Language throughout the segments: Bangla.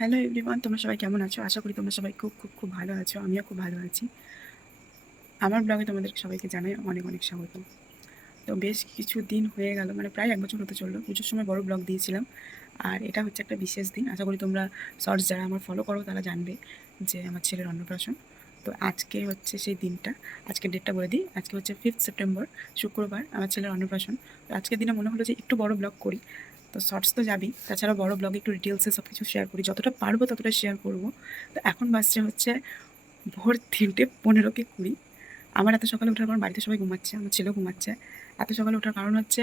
হ্যালো এভরিওয়ান, তোমরা সবাই কেমন আছো? আশা করি তোমরা সবাই খুব খুব খুব ভালো আছো। আমিও খুব ভালো আছি। আমার ব্লগে তোমাদের সবাইকে জানাই অনেক অনেক স্বাগত। তো বেশ কিছু দিন হয়ে গেল, মানে প্রায় 1 বছর হতে চললো। পুজোর সময় বড় ব্লগ দিয়েছিলাম, আর এটা হচ্ছে একটা বিশেষ দিন। আশা করি তোমরা শর্টস যারা আমার ফলো করো তারা জানবে যে আমার ছেলের অন্নপ্রাশন। তো আজকে হচ্ছে সেই দিনটা। আজকে ডেটটা বলে দিই, আজকে হচ্ছে 5 সেপ্টেম্বর, শুক্রবার, আমার ছেলের অন্নপ্রাশন। তো আজকের দিনে মনে হলো যে একটু বড় ব্লগ করি। তো শর্টস তো যাবেই, তাছাড়া বড় ব্লগে একটু ডিটেলসে সব কিছু শেয়ার করি, যতটা পারবো ততটা শেয়ার করবো। তো এখন বাজছে হচ্ছে ভোর 3:15 কি 20। আমার এত সকালে ওঠার কারণ, বাড়িতে সবাই ঘুমাচ্ছে, আমার ছেলেও ঘুমাচ্ছে। এত সকালে ওঠার কারণ হচ্ছে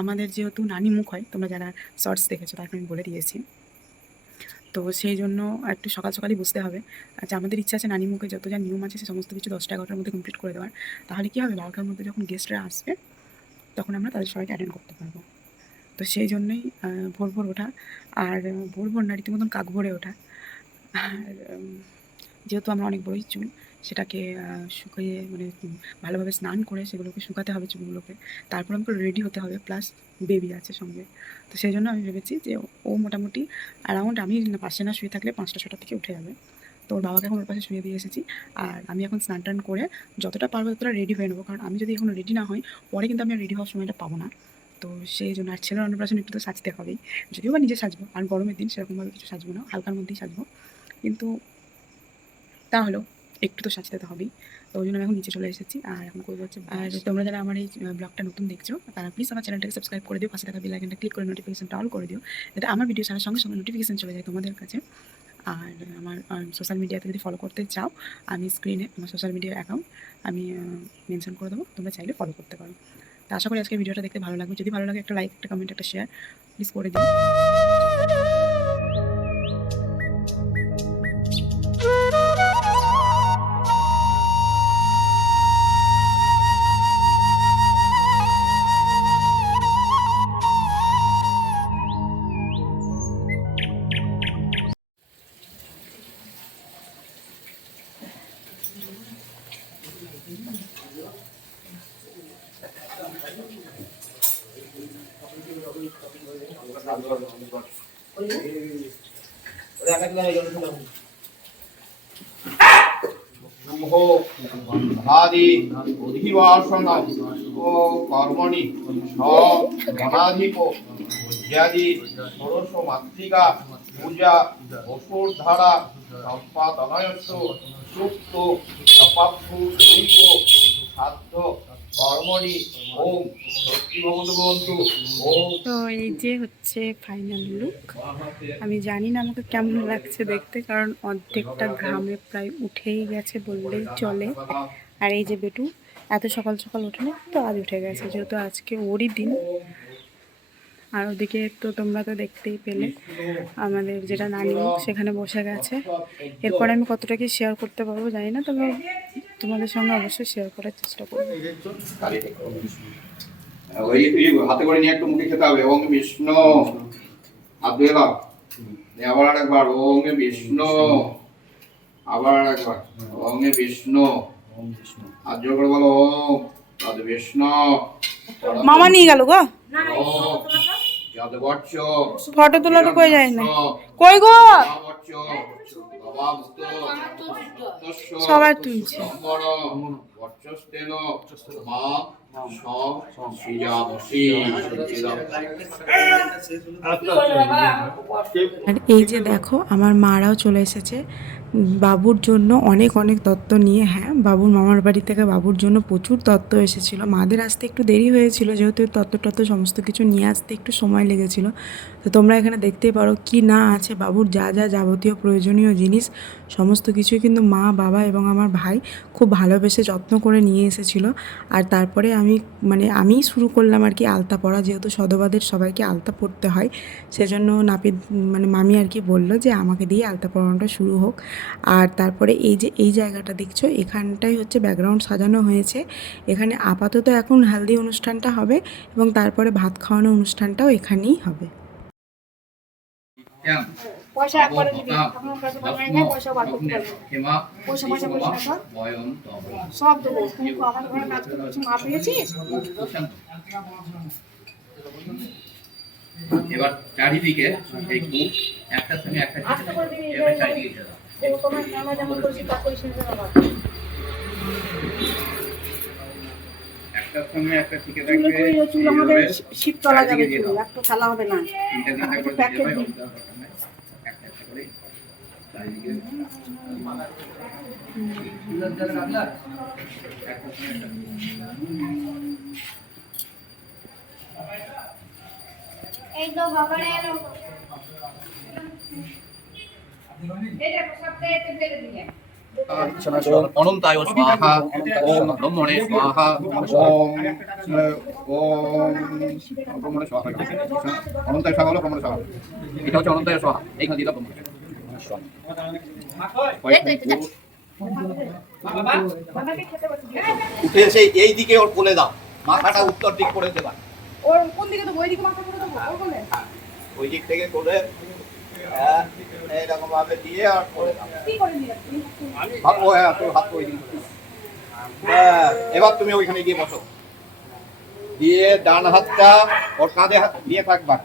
আমাদের যেহেতু নানি মুখ হয়, তোমরা যারা শর্টস দেখেছো তাকে আমি বলে দিয়েছি। তো সেই জন্য একটু সকাল সকালই বুঝতে হবে। আচ্ছা, আমাদের ইচ্ছা আছে নানি মুখে যত যা নিয়ম আছে সে সমস্ত কিছু 10টা-11টার মধ্যে কমপ্লিট করে দেওয়ার। তাহলে কী হবে, 12টার মধ্যে যখন গেস্টরা আসবে তখন আমরা তাদের সবাইকে অ্যাটেন্ড করতে পারবো। তো সেই জন্যই ভোর ভোর ওঠা। আর ভোর ভোর না, রীতিমতন কাক ভোরে ওঠা। আর যেহেতু আমরা অনেক বড়ই চুল, সেটাকে শুকিয়ে মানে ভালোভাবে স্নান করে সেগুলোকে শুকাতে হবে চুলগুলোকে। তারপর আমাকে রেডি হতে হবে, প্লাস বেবি আছে সঙ্গে। তো সেই জন্য আমি ভেবেছি যে ও মোটামুটি অ্যারাউন্ড, আমি পাশে না শুয়ে থাকলে 5টা-6টার থেকে উঠে যাবে। তো ওর বাবাকে এখন ওর পাশে শুয়ে দিয়ে এসেছি। আর আমি এখন স্নান টান করে যতটা পারবো ততটা রেডি হয়ে নেবো, কারণ আমি যদি এখন রেডি না হই পরে কিন্তু আমি আর রেডি হওয়ার সময়টা পাবো না। তো সেই জন্য, আর ছেলের অন্নপ্রাশন একটু তো সাজতে হবেই, যদিও বা নিজে সাজবো। আর গরমের দিন সেরকমভাবে কিছু সাজবো না, হালকার মধ্যেই সাজবো, কিন্তু তাহলেও একটু তো সাজতে তো হবেই। তো ওই জন্য আমি এখন নিচে চলে এসেছি, আর এখন করবো হচ্ছে। আর তোমরা যারা আমার এই ব্লগটা নতুন দেখছো তারা প্লিজ আমার চ্যানেলটাকে সাবস্ক্রাইব করে দিও, পাশে থাকা বেল আইকনটা ক্লিক করে নোটিফিকেশনটা অল করে দিও, যাতে আমার ভিডিও ছাড়ার সঙ্গে সঙ্গে নোটিফিকেশন চলে যায় তোমাদের কাছে। আর আমার সোশ্যাল মিডিয়াতে যদি ফলো করতে চাও, আমি স্ক্রিনে আমার সোশ্যাল মিডিয়ার অ্যাকাউন্ট আমি মেনশন করে দেবো, তোমরা চাইলে ফলো করতে পারো। তো আশা করি আজকে ভিডিওটা দেখতে ভালো লাগবে। যদি ভালো লাগে একটা লাইক, একটা কমেন্ট, একটা শেয়ার প্লিজ করে দিও। আদি অধিবাসন ও কর্মণি সনাধিপ ভোজ্যাদি ষোড়শ মাতৃকা পূজা অসুর ধারা সম্পাদনয়স্য সুপ্ত অপাভূ সাধ্য কর্মণি ওম সত্যি ভগবন্তু ওম। তো এই যে হচ্ছে ফাইনাল লুক। আমি জানি না আমাকে কেমন লাগছে দেখতে, কারণ অর্ধেকটা ঘামে প্রায় উঠেই গেছে বললেই চলে। আর এই যে বেটু এত সকাল সকাল ওঠেনি, তো আজ উঠে গেছে, যেহেতু আজকে ওরই দিন। আর ওদিকে তো তোমরা তো দেখতেই পেলে আমাদের যেটা নানি মুখ, সেখানে বসে গেছে। এরপরে আমি কতটা কি শেয়ার করতে পারবো জানি না, তবে তোমাদের সঙ্গে অবশ্যই শেয়ার করার চেষ্টা করবো। ওই হাতে করে নিয়ে একটু মুখে খেতে হবে। ওং বিষ্ণু হাত ধুয়ে দাও, আবার একবার ওং বিষ্ণু, আবার একবার ওং বিষ্ণু, হাত জোর করে বলো ওং তদ বিষ্ণু। মামা নিয়ে গেল গো, ফটো তোলাটা কই যায় না, কই গো সবাই তুলছে। আর এই যে দেখো আমার মারাও চলে এসেছে বাবুর জন্য অনেক অনেক তত্ত্ব নিয়ে। হ্যাঁ, বাবুর মামার বাড়ি থেকে বাবুর জন্য প্রচুর তত্ত্ব এসেছিল। মাদের আসতে একটু দেরি হয়েছিল, যেহেতু তত্ত্ব সমস্ত কিছু নিয়ে আসতে একটু সময় লেগেছিল। তো তোমরা এখানে দেখতেই পারো কি না আছে, বাবুর যা যা যাবতীয় প্রয়োজনীয় জিনিস সমস্ত কিছুই কিন্তু মা, বাবা এবং আমার ভাই খুব ভালোবেসে যত্ন করে নিয়ে এসেছিলো। আর তারপরে আমি শুরু করলাম আর কি আলতা পরা, যেহেতু সধবাদের সবাইকে আলতা পরতে হয়, সেজন্য নাপিত মামি আর কি বললো যে আমাকে দিয়ে আলতা পরানোটা শুরু হোক। আর তারপরে এই যে এই জায়গাটা দেখছো, এখানটাই হচ্ছে ব্যাকগ্রাউন্ড সাজানো হয়েছে। এখানে আপাতত এখন হালদি অনুষ্ঠানটা হবে এবং তারপরে ভাত খাওয়ানো অনুষ্ঠানটাও এখানেই হবে। পয়সা একবারে দিবি, আমার কাছে টাকা নেই, পয়সা বার করতে পারবি না। ক্ষমা পয়সা পয়সা পয়সা সব বয়ন তব সব দেবো। তুমি আমার ঘরে কাজ করতে কিছু মা পেয়েছিস? এবার চারিদিকে এই কূপ একটার সঙ্গে একটা আস্তে করে দিবি, এবার চারিদিকে দিয়ে দাও। ও তোমার নামে যেমন করেছি তা করিস না বাবা। একটার সঙ্গে একটা টিকে চুলে থাকবে করি, চুল আমাদের শীত তলা যাবে, চারিদিকে দিয়ে চুল দাও। একটা খেলা হবে না। তিনটা তিনটা করে প্যাকেট দিয়ে দিই। দাও, দরকার নাই। একটা একটা করে চারিদিকে একটার সঙ্গে একটা। এই তো বাবারে এলো। এই দেখো সবটাই এতে ফেলে দিলে। অনন্তায় স্বাহা ওম ব্রহ্মণে স্বাহা ওম ব্রহ্মণে স্বাহা অনন্তায় স্বাহা হলো ব্রহ্মণে স্বাহা। এটা হচ্ছে অনন্তায় স্বাহা, এইখানে দিলাম ব্রহ্মণে স্বাহা। বাবাকে খেতে বসে দিও। উঠে এসে এই দিকে ওর কোলে দাও, মাথাটা উত্তর দিক করে দেবা। ওর কোন দিকে দেবো? ওই দিকে মাথা করে দেবো, ওর কোলে? ওই দিক থেকে করে এরকম ভাবে দিয়ে আর কোলে দাও। কি করে দিলে তুমি? হাত ও হ্যাঁ, তোর হাত ওই দিকে করে দাও। ব্যাস, এবার তুমি ওইখানে গিয়ে বসো, দিয়ে ডান হাতটা ওর কাঁধে দিয়ে থাকবা।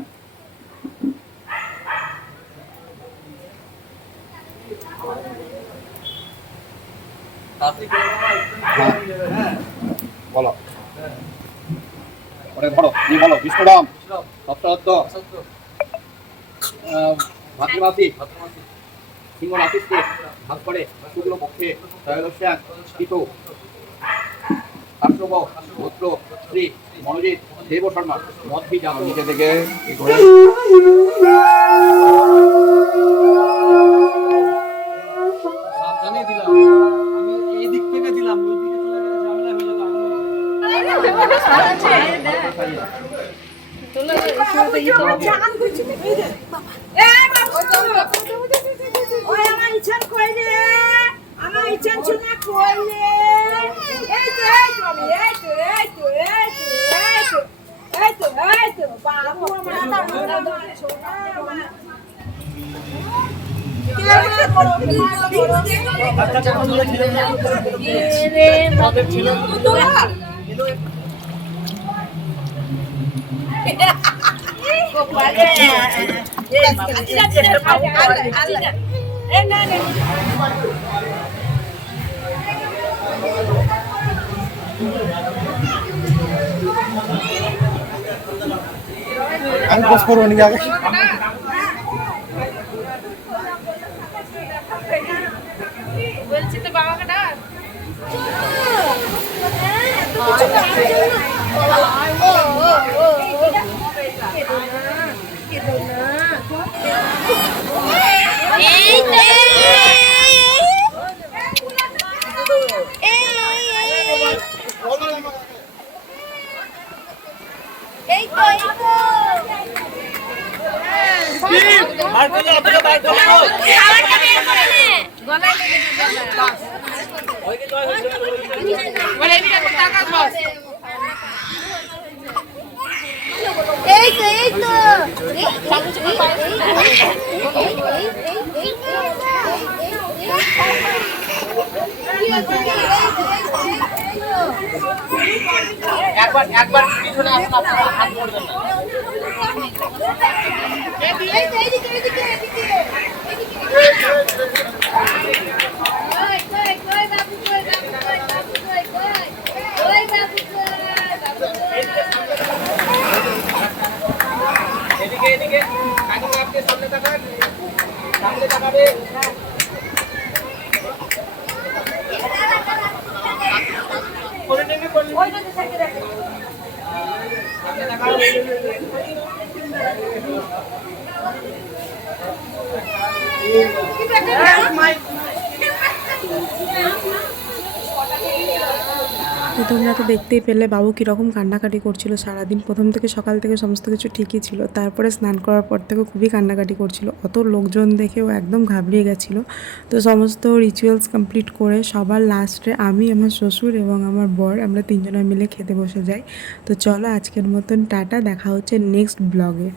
হ্যাঁ, বলো ওরে ধরো, নিয়ে বলো বিষ্ণুরাম সপ্তাহত্ব ভাতৃমাসি সিংহ রাশিতে ভাগ করে শুক্ল পক্ষে ত্রয়োদশ্যাং স্থিত শাস্ত্রব গোত্র শ্রী মনোজিৎ দেব শর্মা মধ্বি জাত নিচে থেকে কি করে সাবধানে দিলাম, আমি এই দিক থেকে দিলাম, ওই দিকে চলে গেলে ঝামেলা হয়ে যেত। ওই আমার ইচ্ছা কইলে, আমার ইচ্ছা ছিল কইলে। এই তো আমি, এই তো বাবু আমার ছোটা আমার আমি পোস্ট করবো নাকি আগে? বলছি তো বাবাকে ডাক। বার করলে আপনাকে বার করলে একবার পিছনে আসুন, আপনারা হাত পড়বেন না। এদিকে এদিকে কাকিমা, আপনি সামনে তাকান, সামনে তাকাবে। করে নেবে, করে নেবে। সামনে তাকাবে। তো তোমরা তো দেখতেই পেলে বাবু কীরকম কান্নাকাটি করছিল সারাদিন। প্রথম থেকে সকাল থেকে সমস্ত কিছু ঠিকই ছিল, তারপরে স্নান করার পর থেকে খুবই কান্নাকাটি করছিল। অত লোকজন দেখেও একদম ঘাবড়িয়ে গেছিলো। তো সমস্ত রিচুয়ালস কমপ্লিট করে সবার লাস্টে আমি, আমার শ্বশুর এবং আমার বর, আমরা তিনজনে মিলে খেতে বসে যাই। তো চলো আজকের মতন টাটা, দেখা হচ্ছে নেক্সট ব্লগে।